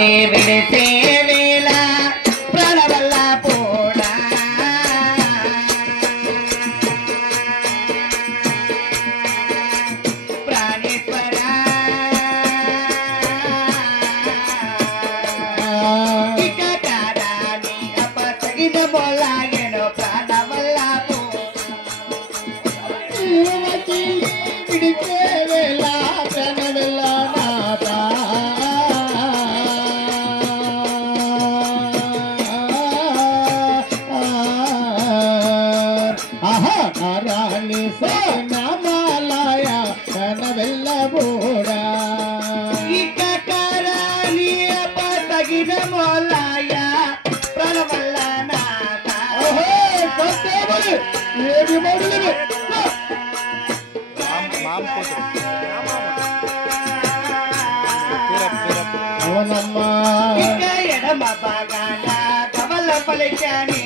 ప్రాణాలే విడిసే వేళ ప్రాణవల్ల పోడా ప్రాణేశ్వర ఇక కాదాని అపసగిన బొలాగెను ప్రాణవల్ల విడిచే వేళ ప్రాణవల్ల నాథ నారాయణి నామాలయ కనవెల్ల బోడా ఇక కారాని అపసగిన బొలాయ ప్రాణవల్ల నాథ ఏమి మడులు అవునమ్మా ఇక ఎడమ బాగాన కమల పలికాని